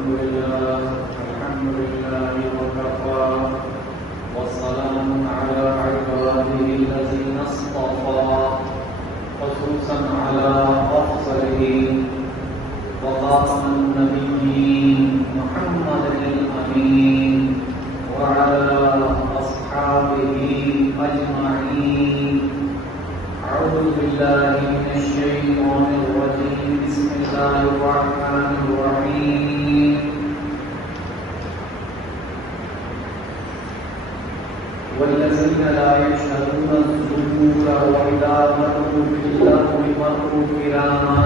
الحمد لله وكفى والسلام على عباده الذين اصطفى خصوصا على أفضلهم وخاتم النبيين محمد الأمين وعلى أصحابه أجمعين. أعوذ بالله من الشيطان الرجيم. بسم الله الرحمن الرحيم. والذين لا يشهدون الزور وإذا مروا باللغو مروا كراما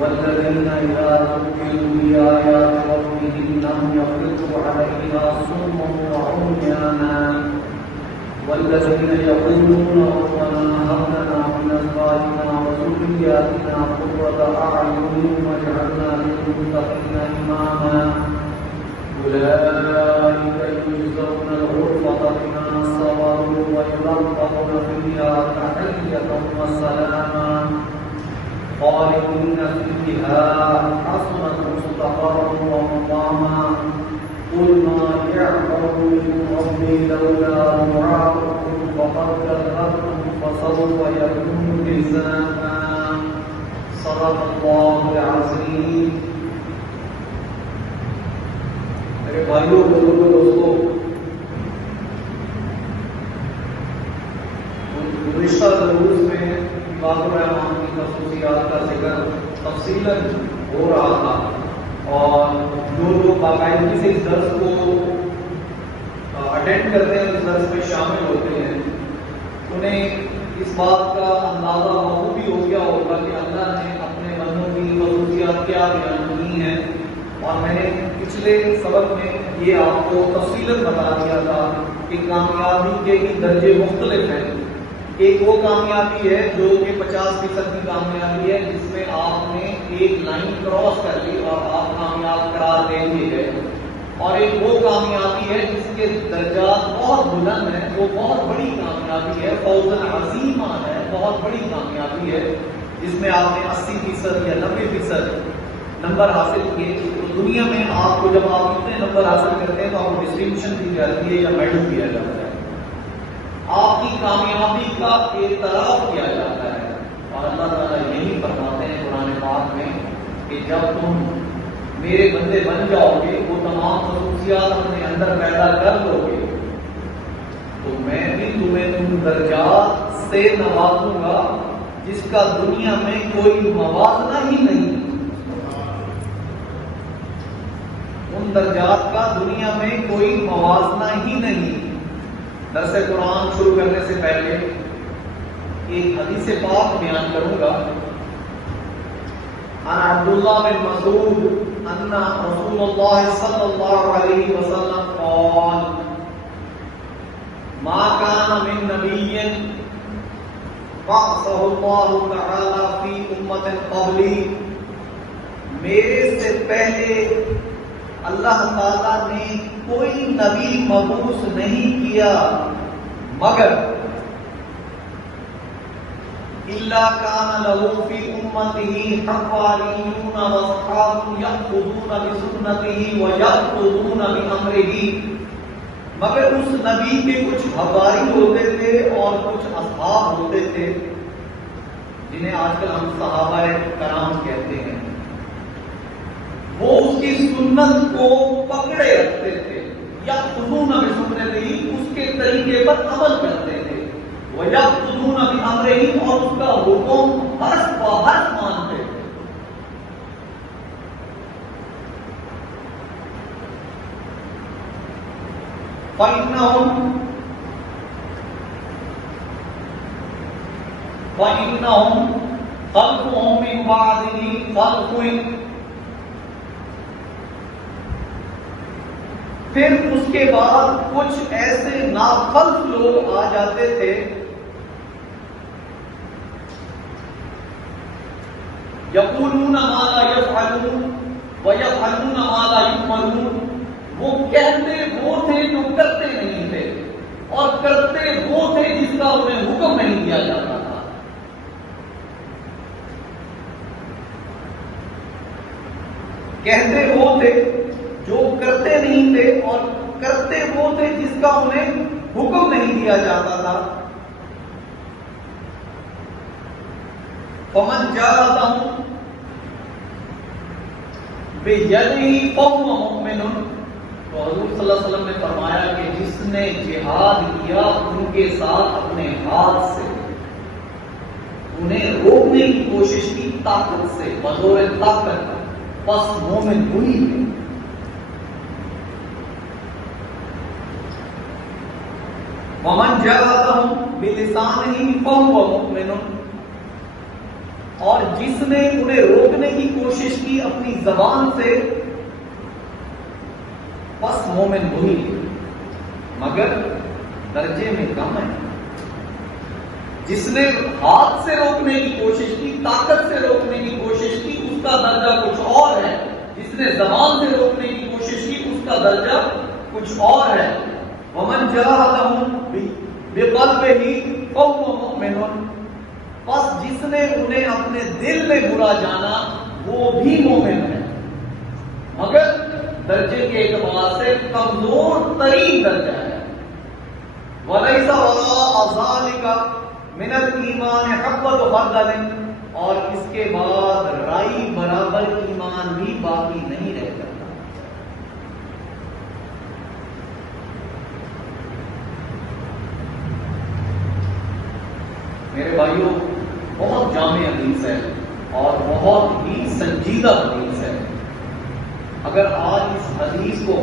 والذين إذا ذكروا بآيات ربهم لم يخرجوا عليها صما وعميانا والذين يقولون ربنا هب لنا من أزواجنا وذرياتنا قرة أعين واجعلنا للمتقين إماما. أولئك يجزون الغرفة بما صبروا ويلقون فيها تحية وسلاما خالدين فيها حسنة مستقرا ومقاما. قل ما يعبر بكم ربي لولا دعاؤكم فقد كذبتم فسوف يكون لزاما. صدق الله العظيم. میرے بھائیوں بزرگوں دوستوں، گزشتہ دروس میں عباد الرحمان کی خصوصیات کا ذکر تفصیلاً ہو رہا تھا، اور جو لوگ باقاعدگی سے اس درس کو اٹینڈ کرتے ہیں، اس درس میں شامل ہوتے ہیں، انہیں اس بات کا اندازہ بخوبی ہو گیا ہوگا کہ اللہ نے اپنے بندوں کی خصوصیات کیا بیان کی ہیں. اور میں نے پچھلے سبق میں یہ آپ کو تفصیلاً بتا دیا تھا کہ کامیابی کے بھی درجے مختلف ہیں. ایک وہ کامیابی ہے جو کہ 50% کی کامیابی ہے، جس میں آپ نے ایک لائن کراس کر لی اور آپ کامیاب قرار دے دیے گئے. اور ایک وہ کامیابی ہے جس کے درجات بہت بلند ہیں، وہ بہت بڑی کامیابی ہے، فوزن عظیمہ ہے، بہت بڑی کامیابی ہے، جس میں آپ نے 80% یا 90% نمبر حاصل کیے. تو دنیا میں آپ کو جب آپ اتنے نمبر حاصل کرتے ہیں تو آپ کو ڈسٹنکشن دی جاتی ہے یا میڈل دیا جاتا ہے، آپ کی کامیابی کا اعتراف کیا جاتا ہے. اور اللہ تعالیٰ یہی فرماتے ہیں قرآن پاک میں کہ جب تم میرے بندے بن جاؤ گے، وہ تمام خصوصیات اپنے اندر پیدا کر دو گے، تو میں بھی تمہیں ان درجات سے نوازوں گا جس کا دنیا میں کوئی موازنہ ہی نہیں. ان درجات کا دنیا میں کوئی موازنہ ہی نہیں. درس قرآن شروع کرنے سے پہلے ایک حدیث پاک بیان کروں گا. عن عبد الله بن مسعود ان رسول الله صلى الله عليه وسلم قال ما كان من نبي بعثه الله تعالى في امة قبلي. میرے سے پہلے اللہ تعالیٰ نے کوئی نبی مبعوث نہیں کیا مگر الا كان له في امته حواريون واصحاب يأخذون بسنته ويأخذون بأمره. مگر اس نبی کے کچھ حواری ہوتے تھے اور کچھ اصحاب ہوتے تھے جنہیں آج کل ہم صحابہ کرام کہتے ہیں. وہ اس کی سنت کو پکڑے رکھتے تھے، یأخذون بسنتہ، اس کے طریقے پر عمل کرتے تھے، وَيَأْخُذُونَ بِأَمْرِهِ، اور اس کا حکم حرف بحرف مانتے تھے. فَإِنَّهُمْ خَلْفُهُم مِّن بَعْدِهِ خَلْفٌ. پھر اس کے بعد کچھ ایسے ناخلف لوگ آ جاتے تھے یقولون ما لا یفعلون ویفعلون ما لا یؤمرون. وہ کہتے وہ تھے جو کرتے نہیں تھے، اور کرتے وہ تھے جس کا انہیں حکم نہیں دیا جاتا تھا. کہتے وہ تھے جو کرتے نہیں تھے، اور کرتے وہ تھے جس کا انہیں حکم نہیں دیا جاتا تھا۔ فمن جاہدہم بیدہ فہو مؤمن، تو حضور صلی اللہ علیہ وسلم نے فرمایا کہ جس نے جہاد کیا ان کے ساتھ اپنے ہاتھ سے، انہیں روکنے کی کوشش کی طاقت سے، بزور طاقت، پس مومن ہوئی ہے۔ ومن جاہدہم بلسانہ فہو مؤمن، اور جس نے انہیں روکنے کی کوشش کی اپنی زبان سے، پس مومن وہی ہے، مگر درجے میں کم ہے۔ جس نے ہاتھ سے روکنے کی کوشش کی، طاقت سے روکنے کی کوشش کی، اس کا درجہ کچھ اور ہے۔ جس نے زبان سے روکنے کی کوشش کی، اس کا درجہ کچھ اور ہے۔ ومن جاہدہم بقلبہ فہو مؤمن، بس جس نے انہیں اپنے دل میں برا جانا وہ بھی مومن ہے، مگر درجے کے اعتبار سے کمزور ترین درجہ ہے۔ وَلَيْسَ وَرَاءَ ذَلِكَ مِنَ الْإِيمَانِ حَبَّةُ خَردَلٍ، اور اس کے بعد رائی برابر ایمان بھی باقی نہیں رہ جاتا۔ میرے بھائیوں، بہت جامع حدیث ہے اور بہت ہی سنجیدہ حدیث ہے۔ اگر آج اس حدیث کو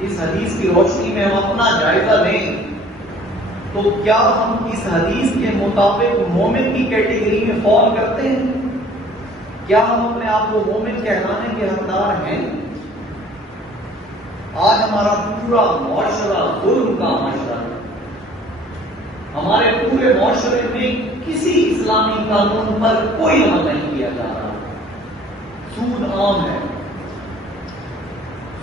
اس حدیث کی روشنی میں ہم اپنا جائزہ لیں تو کیا ہم اس حدیث کے مطابق مومن کی کیٹیگری میں فال کرتے ہیں؟ کیا ہم اپنے آپ کو مومن کہلانے کے حقدار ہیں؟ آج ہمارا پورا معاشرہ ظلم کا معاشرہ ہے۔ ہمارے پورے معاشرے میں کسی اسلامی قانون پر کوئی عمل نہیں کیا جا رہا۔ سود عام ہے،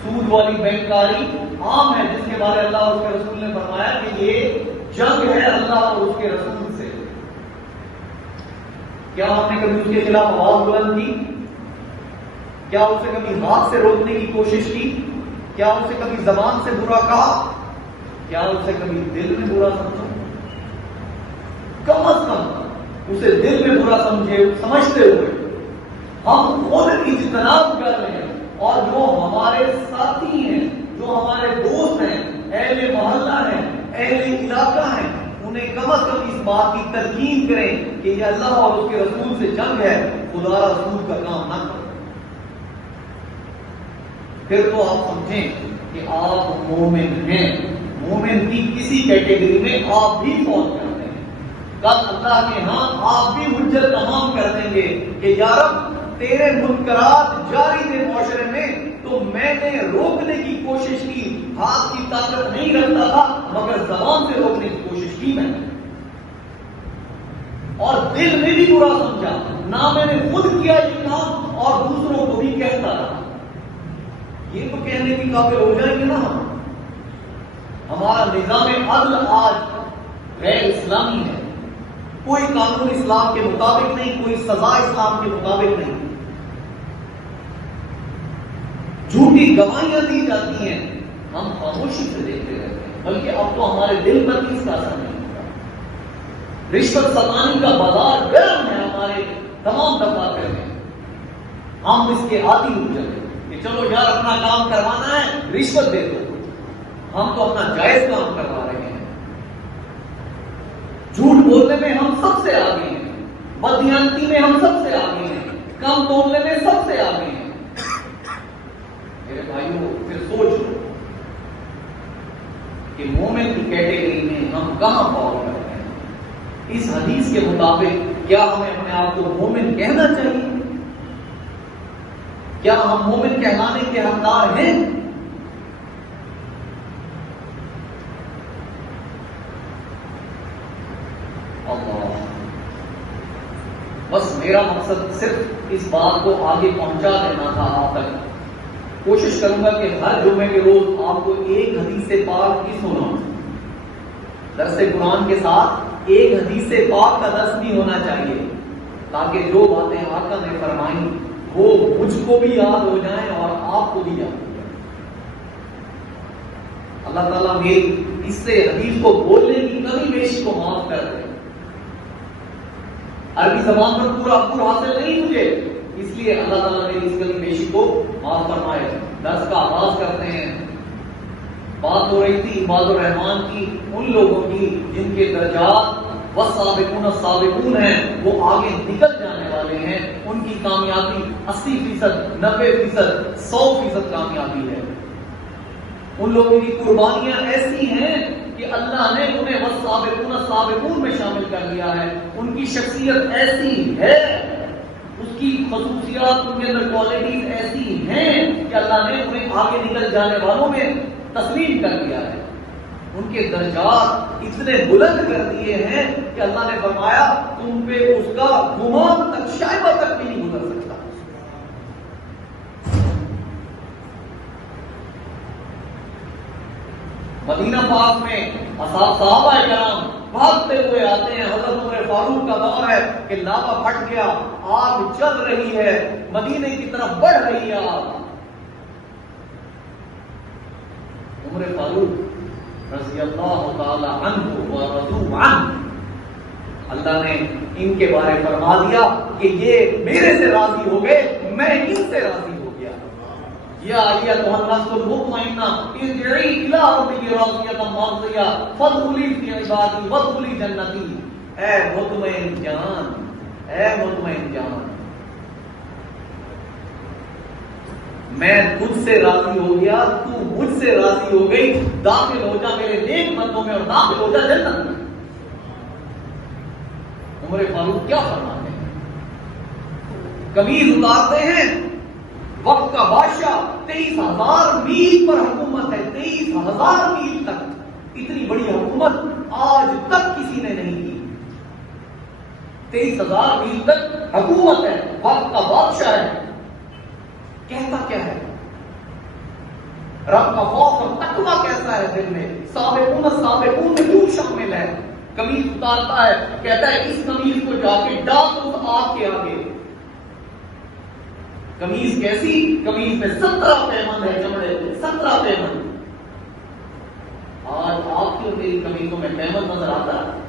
سود والی بینکاری عام ہے، جس کے بارے اللہ اور اس کے رسول نے فرمایا کہ یہ جنگ ہے اللہ اور اس کے رسول سے۔ کیا ہم نے کبھی اس کے خلاف آواز بلند کی؟ کیا اسے کبھی ہاتھ سے روکنے کی کوشش کی؟ کیا اسے کبھی زبان سے برا کہا؟ کیا اسے کبھی دل میں برا سمجھا؟ کم از کم اسے دل میں برا سمجھتے ہوئے ہم خود اجتناب کر رہے ہیں، اور جو ہمارے ساتھی ہیں، جو ہمارے دوست ہیں، اہل محلہ ہیں، اہل علاقہ ہیں، انہیں کم از کم اس بات کی تلقین کریں کہ یہ اللہ اور اس کے رسول سے جنگ ہے، خدا رسول کا کام نہ کریں۔ پھر تو آپ سمجھیں کہ آپ مومن ہیں۔ مومن کی کسی کیٹیگری میں آپ بھی فال کرتے ہیں۔ کل اللہ کے ہاں آپ بھی حجت تمام کر دیں گے کہ یا رب تیرے منکرات جاری تھے معاشرے میں، تو میں نے روکنے کی کوشش کی، ہاتھ کی طاقت نہیں رکھتا تھا مگر زبان سے روکنے کی کوشش کی میں نے، اور دل میں بھی برا سمجھا، نہ میں نے خود کیا یہ کام اور دوسروں کو بھی کہتا رہا۔ یہ تو کہنے کی قابل ہو جائیں گے نا ہم۔ ہمارا نظام عدل آج غیر اسلامی ہے، کوئی قانون اسلام کے مطابق نہیں، کوئی سزا اسلام کے مطابق نہیں، جھوٹی گواہیاں دی جاتی ہیں، ہم خاموشی سے دیکھتے رہتے ہیں، بلکہ اب تو ہمارے دل پر بھی اس کا اثر نہیں ہوتا۔ رشوت ستانی کا بازار گرم ہے ہمارے تمام دفاتر میں، ہم اس کے عادی ہو جاتے ہیں کہ چلو یار اپنا کام کروانا ہے رشوت دے دو۔ ہم تو اپنا جائز کام کروا رہے ہیں، جھوٹ بولنے میں ہم سب سے آگے ہیں، بددیانتی میں ہم سب سے آگے ہیں، کم بولنے میں سب سے آگے ہیں۔ میرے بھائیوں، پھر سوچ لو کہ مومن کی کیٹیگری میں ہم کہاں فال کرتے ہیں۔ اس حدیث کے مطابق کیا ہمیں اپنے آپ کو مومن کہنا چاہیے؟ کیا ہم مومن کہلانے کے حقدار ہیں؟ اللہ، بس میرا مقصد صرف اس بات کو آگے پہنچا دینا تھا آپ تک۔ کوشش کروں گا کہ ہر جمعے کے روز آپ کو ایک حدیث پاک کی سناؤں۔ درس قرآن کے ساتھ ایک حدیث پاک کا درس بھی ہونا چاہیے، تاکہ جو باتیں آقا نے فرمائی وہ مجھ کو بھی یاد ہو جائیں اور آپ کو بھی یاد ہو جائیں. اللہ تعالیٰ میری اس سے حدیث کو بولنے کی کمی بیشی کو معاف کر دے. عربی زبان پر پورا حاصل نہیں مجھے، اس لیے اللہ تعالیٰ میری اس کمی بیشی کو معاف فرمائے. درس کا آغاز کرتے ہیں. بات ہو رہی تھی عباد الرحمان کی، ان لوگوں کی جن کے درجات والسابقون السابقون ہیں، وہ آگے نکل جانے والے ہیں. ان کی کامیابی 80%، 90%، 100% کامیابی ہے. ان لوگوں کی قربانیاں ایسی ہیں کہ اللہ نے انہیں والسابقون السابقون میں شامل کر لیا ہے. ان کی شخصیت ایسی ہے، اس کی خصوصیات، ان کے اندر کوالٹیز ایسی ہیں کہ اللہ نے انہیں آگے نکل جانے والوں میں تسلیم کر دیا ہے. ان کے درجات اتنے بلند کر دیے ہیں کہ اللہ نے فرمایا تم پہ اس کا گمان تک، شائبہ تک بھی نہیں گزر سکتا. مدینہ پاک میں صحابہ کرام بھاگتے ہوئے آتے ہیں. حضرت عمر فاروق کا دور ہے کہ لاوا پھٹ گیا، آگ چل رہی ہے، مدینے کی طرف بڑھ رہی ہے آگ. عمر فاروق رضی اللہ تعالی عنہ ورضوا عنہ، اللہ نے ان کے بارے فرما دیا کہ یہ میرے سے راضی ہو گئے، میں ان سے راضی ہو گیا. یا ایتھا النفس المطمئنہ ارجعی الی ربک راضیۃ مرضیہ فادخلی فی عبادی وادخلی جنتی. اے مطمئن جان، اے مطمئن جان، میں تجھ سے راضی ہو گیا، تو مجھ سے راضی ہو گئی، داخل ہو جا میرے نیک بندوں میں اور داخل ہو جا جنت میں. عمر فاروق کیا فرماتے ہیں؟ قمیض اتارتے ہیں. وقت کا بادشاہ، 23,000 میل پر حکومت ہے، 23,000 میل تک. اتنی بڑی حکومت آج تک کسی نے نہیں کی. 23,000 میل تک حکومت ہے، وقت کا بادشاہ ہے. کہتا کیا ہے؟ رب کا خوف اور تقویٰ کیسا ہے دل میں؟ سابقون السابقون میں کیوں شامل ہے؟ قمیض اتارتا ہے، کہتا ہے اس قمیض کو جا کے ڈال اس آگ کے آگے. قمیض کیسی؟ قمیض میں 17 پیمند ہے، چمڑے 17 پیمند. آج آپ کی میری قمیضوں میں پیمند نظر آتا ہے.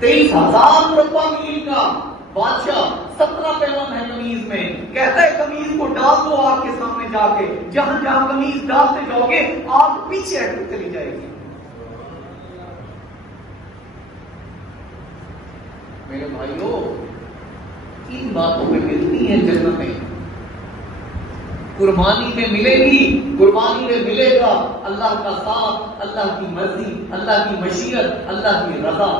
23,000 مربع میل کا بادشاہ، 17 پیمند ہے قمیض میں. کہتا ہے قمیض کو ڈال دو آگ کے سامنے جا کے، جہاں جہاں قمیض ڈالتے جاؤ گے آگ پیچھے ہٹ چلی جائے گی. میرے بھائیوں، ان باتوں میں ملتی ہیں جنتیں. قربانی میں ملے گی، قربانی میں ملے گا اللہ کا ساتھ، اللہ کی مرضی، اللہ کی مشیت، اللہ کی رضا.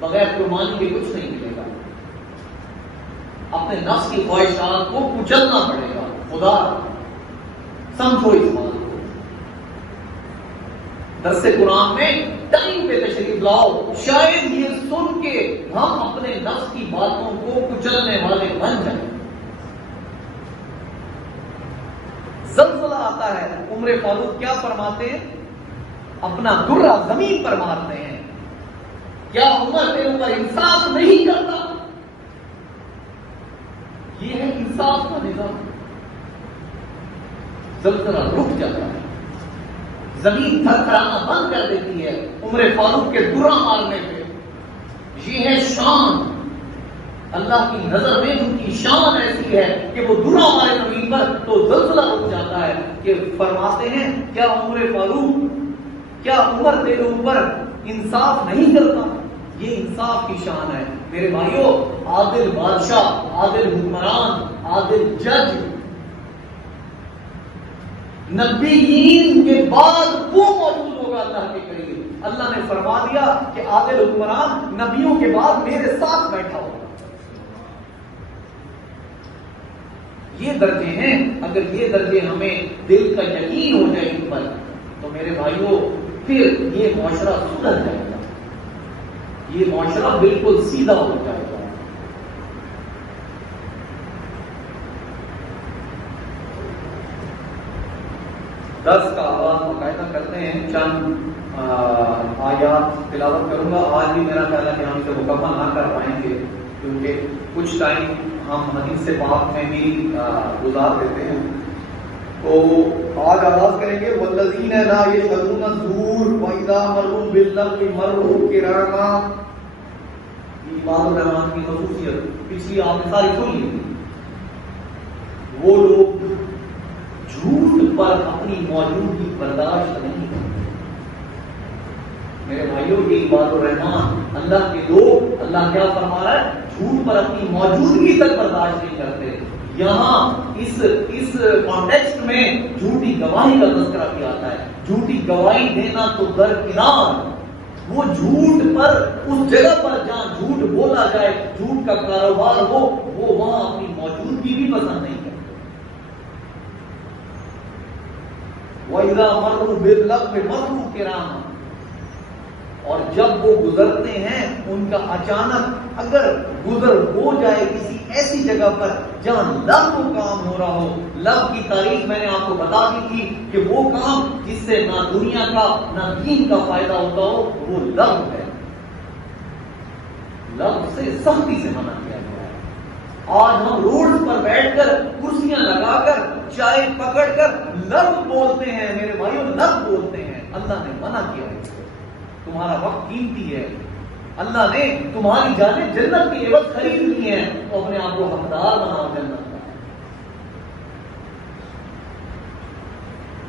بغیر قربانی کے کچھ نہیں ملے گا. اپنے نفس کی خواہشات کو کچلنا پڑے گا. خدا سمجھو اس بات کو. درس قرآن میں ٹائم پہ تشریف لاؤ، شاید یہ سن کے ہم اپنے نفس کی باتوں کو کچلنے والے بن جائیں. زلزلہ آتا ہے، عمر فاروق کیا فرماتے ہیں؟ اپنا درہ زمین پر مارتے ہیں. کیا عمر تیرے اوپر انصاف نہیں کرتا؟ یہ ہے انصاف کا نظام. زلزلہ رک جاتا ہے، زمین تھرتھرانا بند کر دیتی ہے عمر فاروق کے درہ مارنے پہ. یہ ہے شان. اللہ کی نظر میں ان کی شان ایسی ہے کہ وہ درہ مارے زمین پر تو زلزلہ رک جاتا ہے. کہ فرماتے ہیں کیا عمر فاروق، کیا عمر تیرے اوپر انصاف نہیں کرتا؟ یہ انصاف کی شان ہے. میرے بھائیوں، عادل بادشاہ، عادل حکمران، عادل جج نبیین کے بعد وہ موجود ہوگا اللہ کے قریب. اللہ نے فرما دیا کہ عادل حکمران نبیوں کے بعد میرے ساتھ بیٹھا ہوگا. یہ درجے ہیں. اگر یہ درجے ہمیں دل کا یقین ہو جائے ان پر تو میرے بھائیوں پھر یہ معاشرہ سدھر جائے گا. یہ معاشرہ بالکل سیدھا ہو جائے گا. درس کا آغاز باقاعدہ کرتے ہیں. چند آیات تلاوت کروں گا. آج بھی میرا خیال ہے کہ ہم اسے مکمل نہ کر پائیں گے. کیونکہ کچھ ٹائم ہم حدیث پاک میں بھی گزار دیتے ہیں. تو آج آغاز کریں گے والذین لا یشهدون الزور واذا مروا باللغو مروا کراما. عباد الرحمان کی خصوصیت پچھلی آپ نے ساری سن لی. وہ لوگ جھوٹ پر اپنی موجودگی برداشت نہیں کرتے. میرے بھائیوں یہ عباد الرحمان اللہ کے لوگ، اللہ کیا فرما رہا ہے؟ جھوٹ پر اپنی موجودگی تک برداشت نہیں کرتے. یہاں اس کانٹیکسٹ میں جھوٹی گواہی کا تذکرہ کیا جاتا ہے. جھوٹی گواہی دینا تو درکنار، وہ جھوٹ پر اس جگہ پر جہاں جھوٹ بولا جائے، جھوٹ کا کاروبار ہو، وہ وہاں اپنی موجودگی بھی پسند نہیں کرتے. وَإِذَا مَرُّوا بِاللَّغْوِ مَرُّوا كِرَامًا. اور جب وہ گزرتے ہیں ان کا اچانک اگر گزر ہو جائے کسی ایسی جگہ پر جہاں لغو کام ہو رہا ہو. لغو کی تعریف میں نے آپ کو بتا دی تھی کہ وہ کام جس سے نہ دنیا کا نہ دین کا فائدہ ہوتا ہو وہ لغو ہے. لغو سے سختی سے منع کیا گیا ہے. آج ہم روڈ پر بیٹھ کر کرسیاں لگا کر چائے پکڑ کر لغو بولتے ہیں. میرے بھائیوں لغو بولتے ہیں. اللہ نے منع کیا ہے. تمہارا وقت قیمتی ہے. اللہ نے تمہاری جانیں جنت کی عوض خرید لی ہے تو اپنے آپ کو حقدار بناؤ جنت کا.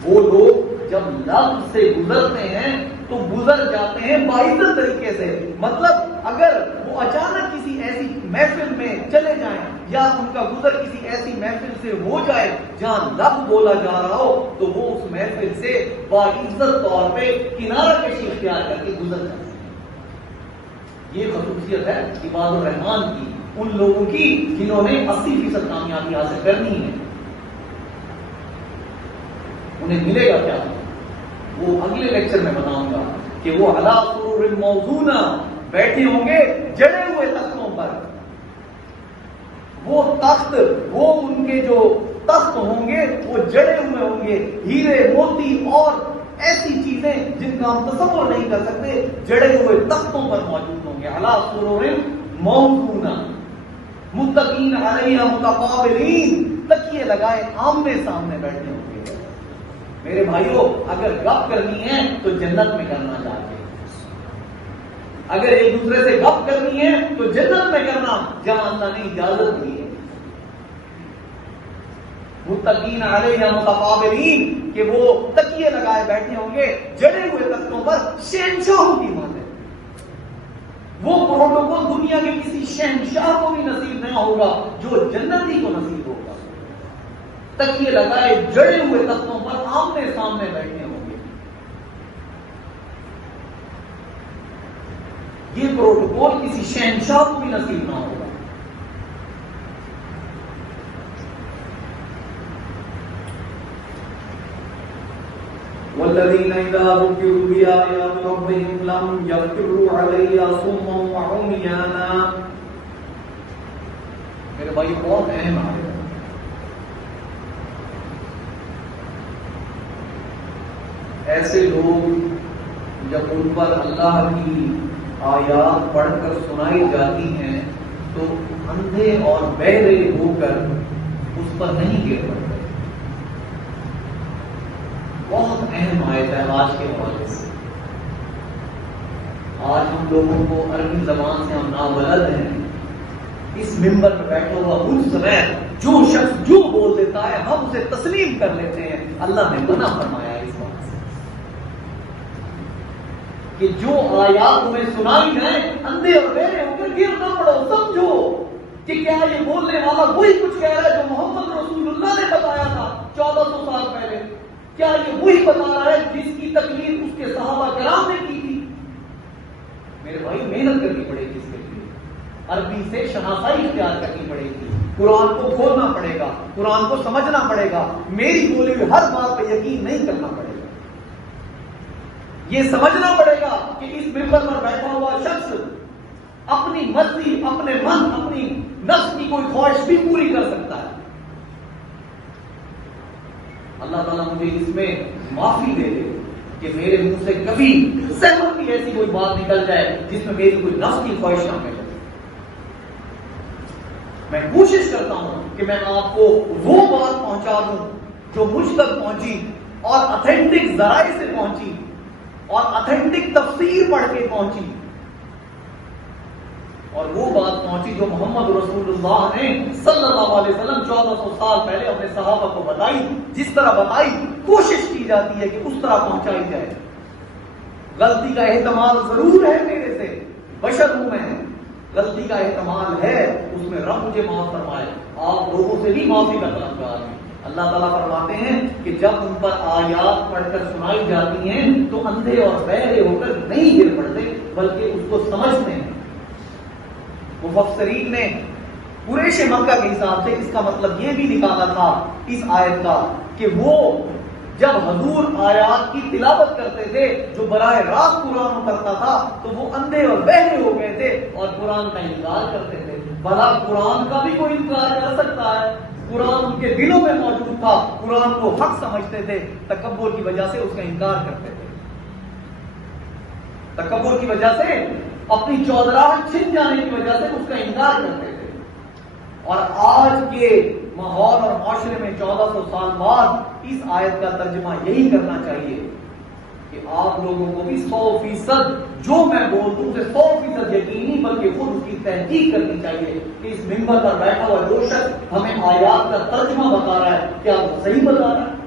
وہ لوگ جب لفظ سے گزرتے ہیں تو گزر جاتے ہیں باعزت طریقے سے. مطلب اگر وہ اچانک کسی ایسی محفل میں چلے جائیں یا ان کا گزر کسی ایسی محفل سے ہو جائے جہاں لفظ بولا جا رہا ہو تو وہ اس محفل سے باعزت طور پہ کنارہ کشی اختیار کر کے گزر جاتے ہیں. یہ خصوصیت ہے عباد الرحمان کی، ان لوگوں کی جنہوں نے 80% کامیابی حاصل کرنی ہے. انہیں ملے گا کیا؟ وہ اگلے لیکچر میں بتاؤں گا کہ وہ علی سرور موضونہ بیٹھے ہوں گے جڑے ہوئے تختوں پر. وہ تخت، وہ ان کے جو تخت ہوں گے وہ جڑے ہوئے ہوں گے، ہیرے موتی اور ایسی چیزیں جن کا ہم تصور نہیں کر سکتے جڑے ہوئے تختوں پر موجود ہوں گے. علی سرور موضونہ متقین علیہا متقابلین، تکیے لگائے آمنے سامنے بیٹھے ہوں گے. میرے بھائیوں اگر گپ کرنی ہے تو جنت میں کرنا چاہتے ہیں. اگر ایک دوسرے سے گپ کرنی ہے تو جنت میں کرنا جہاں اللہ نے اجازت دی ہے. متقین علیہ متقابلین کہ وہ تکیے لگائے بیٹھے ہوں گے جڑے ہوئے تختوں پر شہنشاہوں کی مانند. وہ پروٹوکول دنیا کے کسی شہنشاہ کو بھی نصیب نہ ہوگا جو جنتی کو نصیب ہوگا. تکیے لگائے جڑے ہوئے تختوں پر آمنے سامنے بیٹھے ہوں گے. یہ پروٹوکول کسی شہنشاہ کو بھی نصیب نہ ہوگا. والذین اذا ذکروا بآیات ربهم لم یخروا علیہا صما وعمیانا. میرے بھائی بہت اہم ہے. ایسے لوگ جب ان پر اللہ کی آیات پڑھ کر سنائی جاتی ہیں تو اندھے اور بہرے ہو کر اس پر نہیں گر پڑتے. بہت اہم آیت ہے آج کے حوالے سے. آج ہم لوگوں کو عربی زبان سے ہم نابلد ہیں. اس ممبر میں بیٹھا ہوا اس سمے جو شخص جو بول دیتا ہے ہم اسے تسلیم کر لیتے ہیں. اللہ نے منع فرمایا اس بات سے کہ جو آیات تمہیں سنائی جائیں اندھے اور بہرے ہو کر گر نہ پڑو. سمجھو کہ کیا یہ بولنے والا وہی کچھ کہہ رہا ہے جو محمد رسول اللہ نے بتایا تھا 1400 سال پہلے. کیا یہ وہی بتا رہا ہے جس کی تکلیف اس کے صحابہ کرام نے کی تھی؟ میرے بھائی محنت کرنی پڑے گی اس کے لیے. عربی سے شناسائی اختیار کرنی پڑے گی. قرآن کو کھولنا پڑے گا، قرآن کو سمجھنا پڑے گا. میری بولی ہوئی ہر بات پہ یقین نہیں کرنا پڑے گا. یہ سمجھنا پڑے گا کہ اس ممبر پر بیٹھا ہوا شخص اپنی مرضی، اپنے من، اپنی نفس کی کوئی خواہش بھی پوری کر سکتا ہے. اللہ تعالیٰ مجھے اس میں معافی دے دے کہ میرے منہ سے کبھی سحر کی ایسی کوئی بات نکل جائے جس میں میری کوئی نفس کی خواہش شامل ہے. میں کوشش کرتا ہوں کہ میں آپ کو وہ بات پہنچا دوں جو مجھ تک پہنچی اور اتھینٹک ذرائع سے پہنچی اور اتھینٹک تفسیر پڑھ کے پہنچی، اور وہ بات پہنچی جو محمد رسول اللہ نے صلی اللہ علیہ وسلم 1400 سال پہلے اپنے صحابہ کو بتائی. جس طرح بتائی کوشش کی جاتی ہے کہ اس طرح پہنچائی جائے. غلطی کا احتمال ضرور ہے میرے سے، بشر ہوں میں، غلطی کا احتمال ہے، اس میں رب مجھے معاف فرمائے. آپ لوگوں سے بھی معافی کا طلبگار ہیں. اللہ تعالیٰ فرماتے ہیں کہ جب ان پر آیات پڑھ کر سنائی جاتی ہیں تو اندھے اور بہرے ہو کر نہیں گر پڑتے بلکہ اس کو سمجھتے ہیں. مفسرین نے قریش مکہ کے حساب سے اس کا مطلب یہ بھی نکالا تھا اس آیت کا کہ وہ جب حضور آیات کی تلاوت کرتے تھے جو براہ راست قرآن کرتا تھا تو وہ اندھے اور بہرے ہو گئے تھے اور قرآن کا انکار کرتے تھے. بھلا قرآن کا بھی کوئی انکار کر سکتا ہے؟ قرآن ان کے دلوں میں موجود تھا، قرآن کو حق سمجھتے تھے، تکبر کی وجہ سے اس کا انکار کرتے تھے. تکبر کی وجہ سے، اپنی چودراہٹ چھن جانے کی وجہ سے اس کا انکار کرتے تھے. اور آج کے ماحول اور معاشرے میں 1400 سال بعد اس آیت کا ترجمہ یہی کرنا چاہیے کہ آپ لوگوں کو بھی 100% جو میں بول دوں اسے 100% یقینی بلکہ خود اس کی تحقیق کرنی چاہیے کہ اس منبر پر بیٹھا ہوا جو شخص ہمیں آیات کا ترجمہ بتا رہا ہے کیا وہ صحیح بتا رہا ہے؟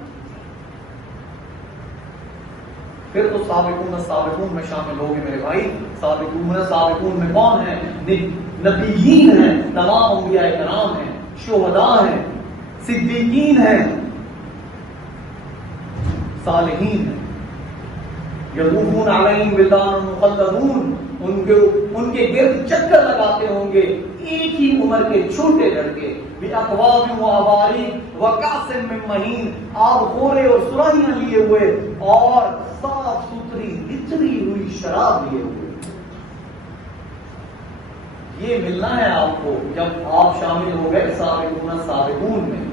پھر تو سابقون السابقون میں شامل ہوگے میرے بھائی. سابقون میں کون ہیں؟ نبیین ہیں، تمام انبیاء کرام ہیں، شہداء ہیں، صدیقین ہیں، صالحین ہیں. یطوفون علیہم ولدان مخلدون، ان کے گرد چکر لگاتے ہوں گے ایک ہی عمر کے چھوٹے لڑکے، بِأَكْوَابٍ وَأَبَارِيقَ وَكَأْسٍ مِّن مَّعِينٍ، آب خورے اور سراہیاں لیے ہوئے اور صاف ستھری لتری ہوئی شراب لیے ہوئے. یہ ملنا ہے آپ کو جب آپ شامل ہو گئے سابقون السابقون میں.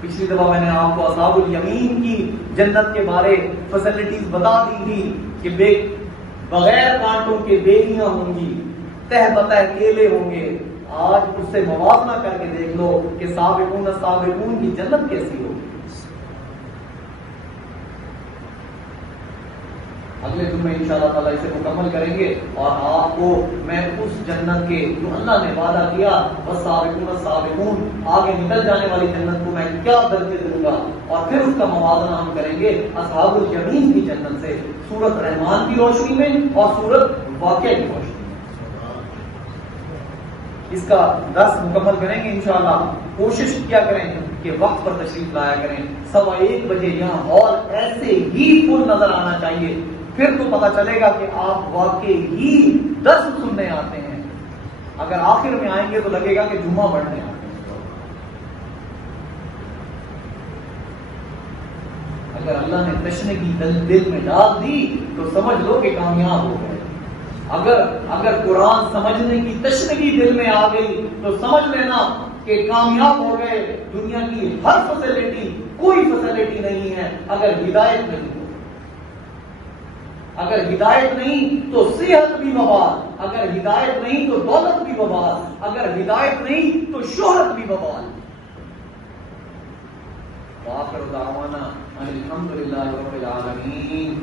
پچھلی دفعہ میں نے آپ کو اصحاب الیمین کی جنت کے بارے فیسلٹیز بتا دی تھی کہ بغیر کانٹوں کے بیریاں ہوں گی، تہ بتہ کیلے ہوں گے. آج اس سے موازنہ کر کے دیکھ لو کہ سابقون السابقون کی جنت کیسی ہوگی. اگلے دن میں انشاءاللہ تعالیٰ اسے مکمل کریں گے اور آپ کو میں اس جنت کے جو اللہ نے وعدہ کیا والسابقون السابقون آگے نکل جانے والی جنت کو میں کیا درجے دوں گا اور پھر اس کا موازنہ ہم کریں گے اصحاب الیمین کی جنت سے سورۃ رحمان کی روشنی میں اور سورۃ واقعہ کی روشنی میں. اس کا درس مکمل کریں گے انشاءاللہ. کوشش کیا کریں کہ وقت پر تشریف لایا کریں. 1:15 بجے یہاں ہال ایسے ہی فل نظر آنا چاہیے. پھر تو پتا چلے گا کہ آپ واقعی ہی درس سننے آتے ہیں. اگر آخر میں آئیں گے تو لگے گا کہ جمعہ پڑھنے آتے ہیں. اگر اللہ نے تشنگی دل میں ڈال دی تو سمجھ لو کہ کامیاب ہو گئے. اگر قرآن سمجھنے کی تشنگی دل میں آ گئی تو سمجھ لینا کہ کامیاب ہو گئے. دنیا کی ہر فیسلٹی، کوئی فیسلٹی نہیں ہے اگر ہدایت نہیں ہو. اگر ہدایت نہیں تو صحت بھی ببال، اگر ہدایت نہیں تو دولت بھی ببال، اگر ہدایت نہیں تو شہرت بھی ببال. وآخر دعوانا الحمدللہ رب العالمین.